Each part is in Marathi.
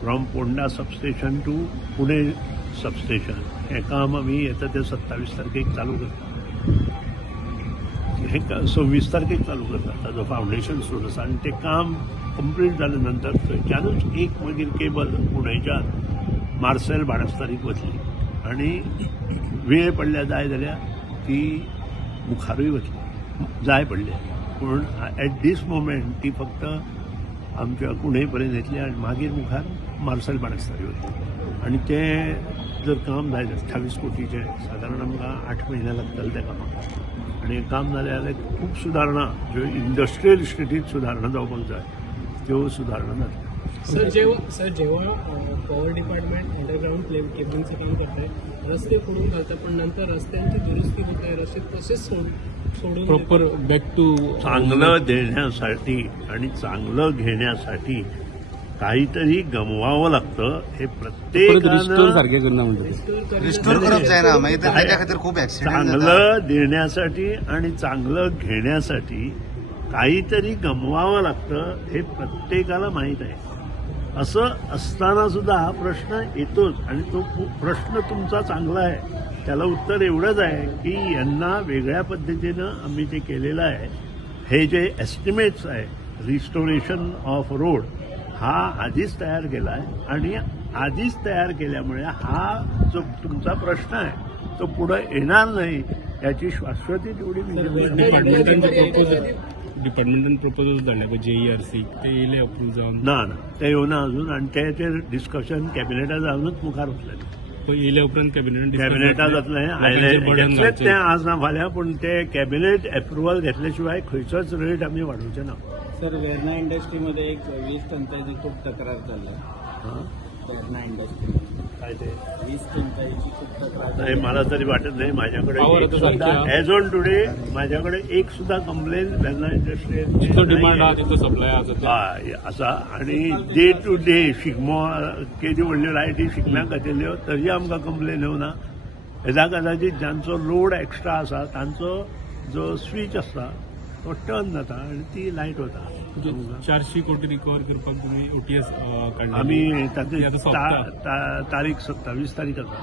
From Ponda substation to Pune substation हें काम आमी येता ते 27 तारखेक चालू करता. हे 26 तारखेक चालू करता. ताजो फावंडेशन सुरू आसा आनी तें काम कंप्लीट जाले नंतर थंयच्यानूच एक मागीर केबल पुणेच्यान मार्सेल बाणस्तारीक वतली आनी वेळ पडल्या जाय जाल्यार ती मुखारूय वतली जाय पडले. पूण एट दीस मोमेंट ती फक्त आमच्या कुणय पर्यंत येतली आनी मागीर मुखार मार्सेल बाणस्तारी वतली आनी तें जर काम जालें 28 कोटीचें सादारण आमकां 8 म्हयने लागतले त्या कामाक आनी काम जालें जाल्यार खूब सुदारणा ज्यो इंडस्ट्रियल इस्टेटींत सुदारणा जावपाक जाय त्यो सुदारणा जातल्यो. सर जेव्हा पॉवर डिपार्टमेंट अंडरग्राउंड केबलिंगचं काम करत आहे रस्ते फोडून घालतात पण नंतर रस्त्यांची दुरुस्ती होत आहे रस्ते तसेच सोडून प्रॉपर बॅक टू चांगलं देण्यासाठी आणि चांगलं घेण्यासाठी काहीतरी गमवावं लागतं हे रिस्टोर सारखे करणं म्हणतात. रिस्टोर करप जायना मागीर ताच्या खातीर खूप ऍक्सिडेंट चांगलं देण्यासाठी आणि चांगलं घेण्यासाठी काहीतरी गमवावं लागतं हे प्रत्येकाला माहीत आहे. असं असताना सुद्धा हा प्रश्न येतोच आणि तो प्रश्न तुमचा चांगला आहे. त्याला उत्तर एवढंच आहे की यांना वेगळ्या पद्धतीनं आम्ही ते केलेलं आहे. हे जे एस्टिमेट्स आहे रिस्टोरेशन ऑफ रोड हा आधीच तयार केला आहे आणि आधीच तयार केल्यामुळे हा जो तुमचा प्रश्न आहे तो पुढे येणार नाही याची शाश्वती तेवढी डिपार्टमेंटन प्रपोजल धाडल्या JERC ते येयले अप्रूव्ह जावन ना ते येवना अजून आणि त्याचेर डिस्कशन कॅबिनेटात जावनूच मुखार वतलें. येयल्या उपरांत कॅबिनेटात जातलें आयलें तें आज ना फाल्यां पूण ते कॅबिनेट एप्रुवल घेतल्या शिवाय खंयचोच रेट आमी वाडोवचे ना. सर वेर्ना इंडस्ट्रीमध्ये एक वीज टंचाईची खूप तक्रार चालली वेर्ना इंडस्ट्री काय ते वीज टंचाईची खूप तक्रार नाही मला तरी वाटत नाही माझ्याकडे Power ॲज ऑन टुडे माझ्याकडे एक सुद्धा कंप्लेन वेर्ना इंडस्ट्री जितलो डिमांड आहा तितलो सप्लाय आहा आसा आणि डे टू डे शिगमो केदी व्हडल्यो लायटी शिगम्याक घातिल्ल्यो तरी आमकां कंप्लेन येवना. हेजा कदाचित ज्यांचो लोड एक्स्ट्रा आसा तांचो जो स्विच आसता तो टर्न जाता आणि ती लायट वता. 400 कोटी रिकवर करपाक तुम्ही OTS काडला. आमी ताची आतां सोंपता. तारीख 27 तारीख आसा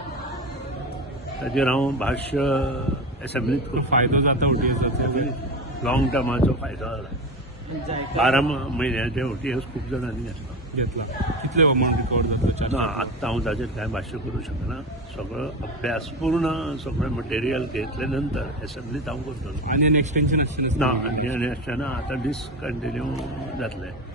ताचेर हांव भाश्य एसेंब्लीत तो फायदो जाता OTSाचो लॉंग टर्माचो फायदो जाला. 12 म्हयन्याचे OTS खूब जाणांनी घेतला. कितले अमाउंट रिकवर जातलो ना आत्तां हांव ताचेर कांय भाश्य करूं शकना. सगळो अभ्यास पूर्ण सगळें मटेरियल घेतले नंतर एसेंब्लीत हांव करतलो. आनी एक्सटेन्शन आसचें ना आनी आसचेना आतां डिसकंटिन्यू जातलें.